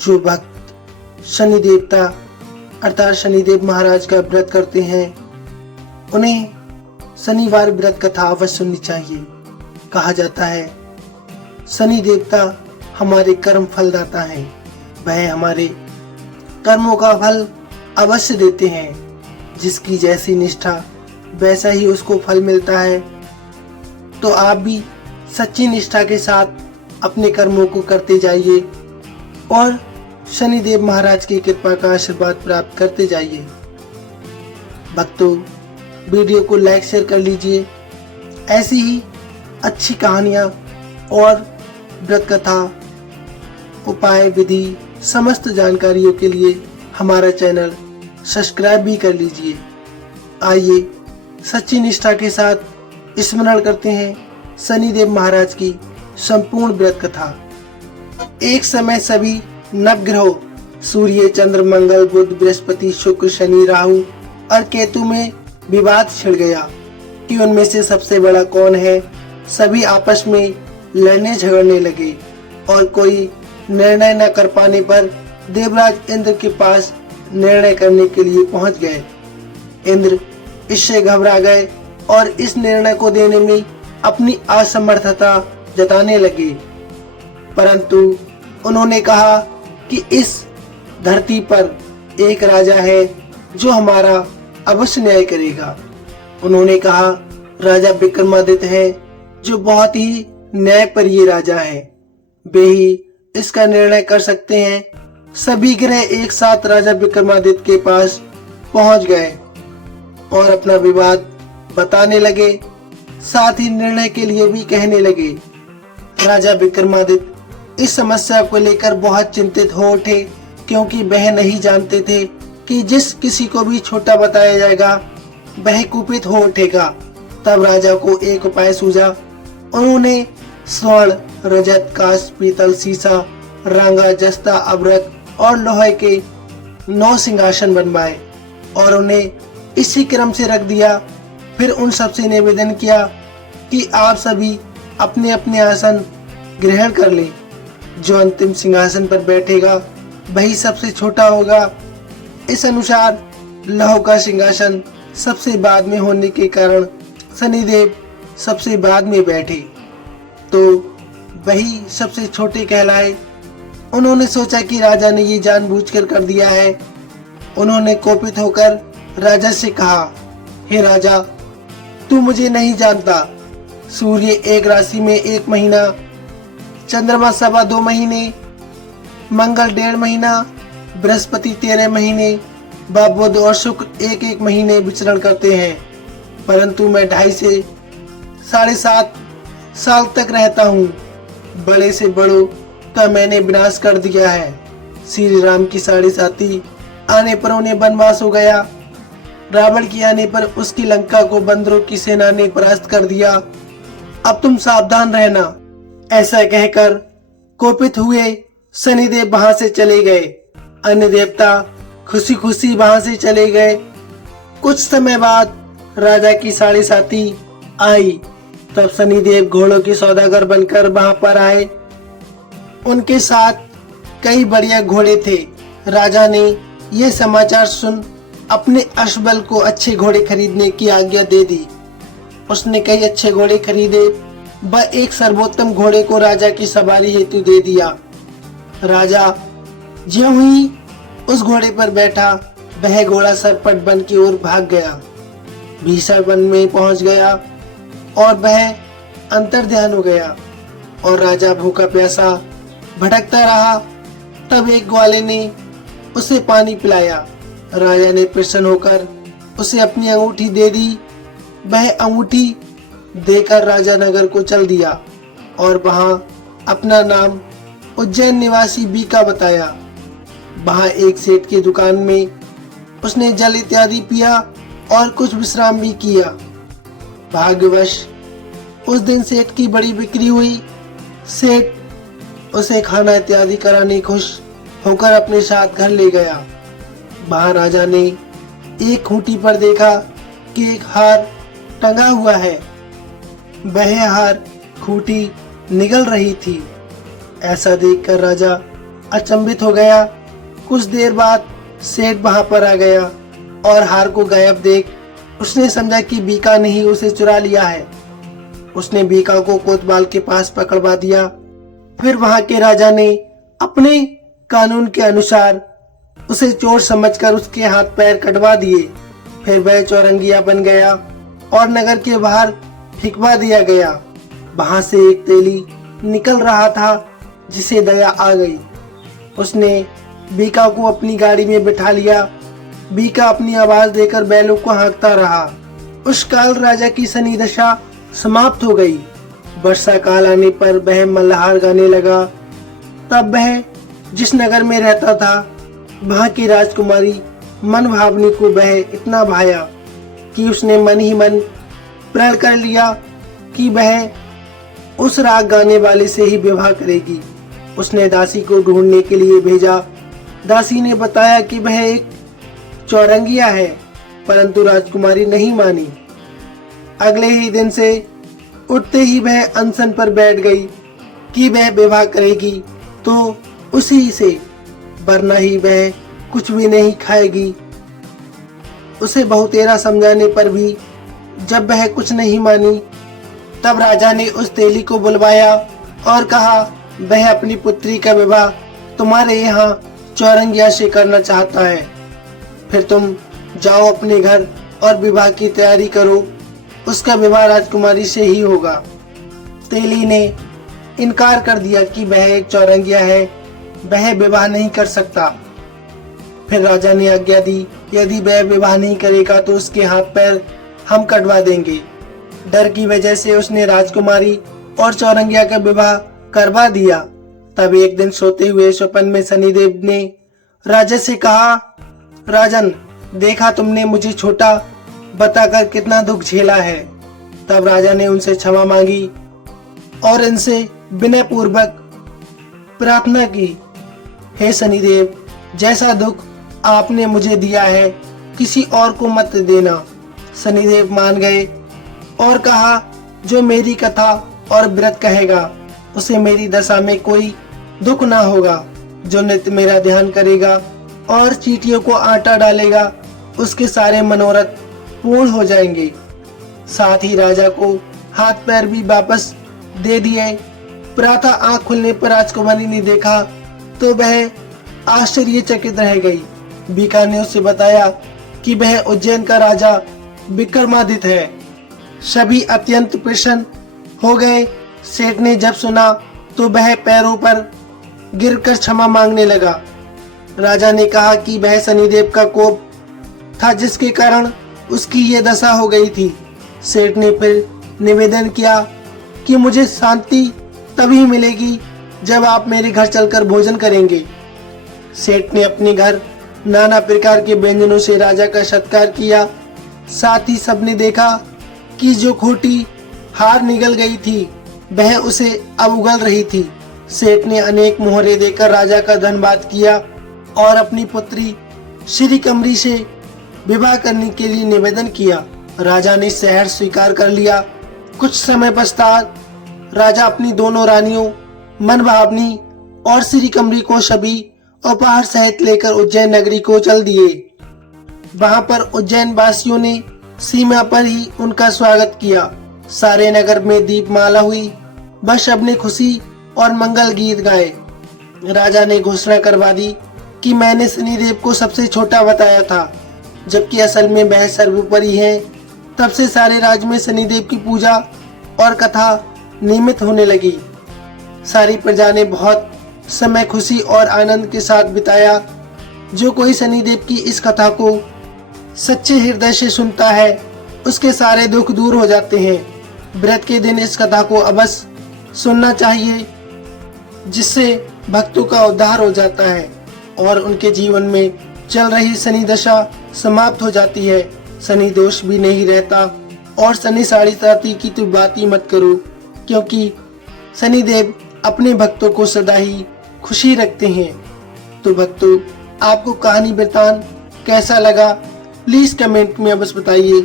जो भक्त शनि देवता अर्थात शनिदेव महाराज का व्रत करते हैं उन्हें शनिवार व्रत कथा अवश्य सुननी चाहिए। कहा जाता है शनि देवता हमारे कर्म फलदाता हैं, वह हमारे कर्मों का फल अवश्य देते हैं। जिसकी जैसी निष्ठा वैसा ही उसको फल मिलता है। तो आप भी सच्ची निष्ठा के साथ अपने कर्मों को करते जाइए और शनिदेव महाराज की कृपा का आशीर्वाद प्राप्त करते जाइए। भक्तों, वीडियो को लाइक शेयर कर लीजिए। ऐसी ही अच्छी कहानियाँ और व्रत कथा उपाय विधि समस्त जानकारियों के लिए हमारा चैनल सब्सक्राइब भी कर लीजिए। आइए सच्ची निष्ठा के साथ स्मरण करते हैं शनिदेव महाराज की संपूर्ण व्रत कथा। एक समय सभी नवग्रहों सूर्य चंद्र मंगल बुध बृहस्पति शुक्र शनि राहु और केतु में विवाद छिड़ गया कि उनमें से सबसे बड़ा कौन है। सभी आपस में लड़ने झगड़ने लगे और कोई निर्णय न कर पाने पर देवराज इंद्र के पास निर्णय करने के लिए पहुंच गए। इंद्र इससे घबरा गए और इस निर्णय को देने में अपनी असमर्थता जताने लगे, परंतु उन्होंने कहा कि इस धरती पर एक राजा है जो हमारा अवश्य न्याय करेगा। उन्होंने कहा राजा विक्रमादित्य है जो बहुत ही न्यायप्रिय राजा है, वे ही इसका निर्णय कर सकते हैं। सभी ग्रह एक साथ राजा विक्रमादित्य के पास पहुंच गए और अपना विवाद बताने लगे, साथ ही निर्णय के लिए भी कहने लगे। राजा विक्रमादित्य इस समस्या को लेकर बहुत चिंतित हो उठे, क्योंकि वह नहीं जानते थे कि जिस किसी को भी छोटा बताया जाएगा वह कुपित हो उठेगा। तब राजा को एक उपाय सूझा। उन्होंने स्वर्ण रजत कांस्य पीतल सीसा रांगा जस्ता अभ्रक और लोहे के 9 सिंहासन बनवाए और उन्हें इसी क्रम से रख दिया। फिर उन सबसे निवेदन किया कि आप सभी अपने अपने आसन ग्रहण कर लें। जो अंतिम सिंहासन पर बैठेगा वही सबसे छोटा होगा। इस अनुसार लौह का सिंहासन सबसे बाद में होने के कारण शनिदेव सबसे बाद में बैठे, तो वही सबसे छोटे कहलाए। उन्होंने सोचा कि राजा ने ये जानबूझकर कर दिया है। उन्होंने कोपित होकर राजा से कहा, हे राजा, तू मुझे नहीं जानता। सूर्य एक राशि में 1 महीना, चंद्रमा 2.25 महीने, मंगल 1.5 महीना, बृहस्पति 13 महीने, बुध और शुक्र 1-1 महीने विचरण करते हैं, परंतु मैं 2.5 से 7.5 साल तक रहता हूँ। बड़े से बड़ों का मैंने विनाश कर दिया है। श्री राम की 7.5 आने पर उन्हें वनवास हो गया। रावण की आने पर उसकी लंका को बंदरों की सेना ने परास्त कर दिया। अब तुम सावधान रहना। ऐसा कहकर कोपित हुए शनिदेव वहां से चले गए। अन्य देवता खुशी खुशी वहां से चले गए। कुछ समय बाद राजा की 7.5 आई। तब शनिदेव घोड़ों के सौदागर बनकर वहां पर आए। उनके साथ कई बढ़िया घोड़े थे। राजा ने यह समाचार सुन अपने अश्वबल को अच्छे घोड़े खरीदने की आज्ञा दे दी। उसने कई अच्छे घोड़े खरीदे व एक सर्वोत्तम घोड़े को राजा की सवारी हेतु दे दिया। राजा ज्यों ही उस घोड़े पर बैठा, वह घोड़ा सरपट वन की ओर भाग गया। भीषण वन में पहुंच गया और वह अंतर्ध्यान हो गया और राजा भूखा प्यासा भटकता रहा। तब एक ग्वाले ने उसे पानी पिलाया। राजा ने प्रसन्न होकर उसे अपनी अंगूठी दे दी। वह अंगूठी देकर राजा नगर को चल दिया और वहां अपना नाम उज्जैन निवासी बीका बताया। वहां एक सेठ की दुकान में उसने जल इत्यादि पिया और कुछ विश्राम भी किया। भाग्यवश उस दिन सेठ की बड़ी बिक्री हुई। सेठ उसे खाना इत्यादि कराने खुश होकर अपने साथ घर ले गया। वहां राजा ने एक खूंटी पर देखा कि एक हार टंगा हुआ है। वह हार खूंटी निगल रही थी। ऐसा देखकर राजा अचंभित हो गया। कुछ देर बाद सेठ वहां पर आ गया और हार को गायब देख उसने समझा कि बीका ने ही उसे चुरा लिया है। उसने बीका को कोतवाल के पास पकड़वा दिया। फिर वहां के राजा ने अपने कानून के अनुसार उसे चोर समझकर उसके हाथ पैर कटवा दिए। फिर वह चौरंगिया बन गया और नगर के बाहर फेंकवा दिया गया। वहां से एक तेली निकल रहा था जिसे दया आ गई। उसने बीका को अपनी गाड़ी में बिठा लिया। बीका अपनी आवाज देकर बैलों को हाँकता रहा। उस काल राजा की शनि दशा समाप्त हो गई। वर्षा काल आने पर वह मल्हार गाने लगा। तब वह जिस नगर में रहता था वहां की राजकुमारी मनभावनी को वह इतना भाया कि उसने मन ही मन प्रण कर लिया कि वह उस राग गाने वाले से ही विवाह करेगी। उसने दासी को ढूंढने के लिए भेजा। दासी ने बताया कि वह एक चौरंगिया है, परंतु राजकुमारी नहीं मानी। अगले ही दिन से उठते ही वह अनशन पर बैठ गई कि वह विवाह करेगी तो उसी से, वरना ही वह कुछ भी नहीं खाएगी। उसे बहुतेरा समझाने पर भी जब वह कुछ नहीं मानी, तब राजा ने उस तेली को बुलवाया और कहा वह अपनी पुत्री का विवाह तुम्हारे यहाँ चौरंगिया से करना चाहता है। फिर तुम जाओ अपने घर और विवाह की तैयारी करो। उसका विवाह राजकुमारी से ही होगा। तेली ने इनकार कर दिया कि वह एक चौरंगिया है, वह विवाह नहीं कर सकता। फिर राजा ने आज्ञा दी, यदि वह विवाह नहीं करेगा तो उसके हाथ पैर हम कटवा देंगे। डर की वजह से उसने राजकुमारी और चौरंगिया का विवाह करवा दिया। तब एक दिन सोते हुए स्वप्न में शनिदेव ने राजा से कहा, राजन, देखा तुमने मुझे छोटा बताकर कितना दुख झेला है। तब राजा ने उनसे क्षमा मांगी और इनसे विनय पूर्वक प्रार्थना की, हे शनिदेव, जैसा दुख आपने मुझे दिया है किसी और को मत देना। शनिदेव मान गए और कहा, जो मेरी कथा और व्रत कहेगा उसे मेरी दशा में कोई दुख ना होगा। जो नित्य मेरा ध्यान करेगा और चींटियों को आटा डालेगा उसके सारे मनोरथ पूर्ण हो जाएंगे। साथ ही राजा को हाथ पैर भी वापस दे दिए। प्रातः आंख खुलने पर राजकुमारी ने देखा तो वह आश्चर्यचकित रह गई। बीका ने उसे बताया कि वह उज्जैन का राजा विक्रमादित्य है। सभी अत्यंत प्रसन्न हो गए। सेठ ने जब सुना तो वह पैरों पर गिरकर क्षमा मांगने लगा। राजा ने कहा कि वह शनिदेव का कोप था जिसके कारण उसकी ये दशा हो गई थी। सेठ ने फिर निवेदन किया कि मुझे शांति तभी मिलेगी जब आप मेरे घर चलकर भोजन करेंगे। सेठ ने अपने घर नाना प्रकार के व्यंजनों से राजा का सत्कार किया। साथ ही सबने देखा कि जो खोटी हार निगल गई थी वह उसे अब उगल रही थी। सेठ ने अनेक मोहरे देकर राजा का धन्यवाद किया और अपनी पुत्री श्री कमरी से विवाह करने के लिए निवेदन किया। राजा ने शहर स्वीकार कर लिया। कुछ समय पश्चात राजा अपनी दोनों रानियों मनभावनी और श्री कमरी को सभी उपहार सहित लेकर उज्जैन नगरी को चल दिए। वहां पर उज्जैन वासियों ने सीमा पर ही उनका स्वागत किया। सारे नगर में दीपमाला हुई। बस सबने खुशी और मंगल गीत गाए। राजा ने घोषणा करवा दी कि मैंने शनिदेव को सबसे छोटा बताया था, जबकि असल में वह सर्वोपरि है। तब से सारे राज्य में शनिदेव की पूजा और कथा नियमित होने लगी। सारी प्रजा ने बहुत समय खुशी और आनंद के साथ बिताया। जो कोई शनिदेव की इस कथा को सच्चे हृदय से सुनता है उसके सारे दुख दूर हो जाते हैं। व्रत के दिन इस कथा को अवश्य सुनना चाहिए, जिससे भक्तों का उद्धार हो जाता है और उनके जीवन में चल रही शनि दशा समाप्त हो जाती है। शनि दोष भी नहीं रहता। और शनि साढ़े साथी की तो बात ही मत करो, क्योंकि शनिदेव अपने भक्तों को सदा ही खुशी रखते हैं। तो भक्तों, आपको कहानी वृतांत कैसा लगा प्लीज कमेंट में अवश्य बताइए।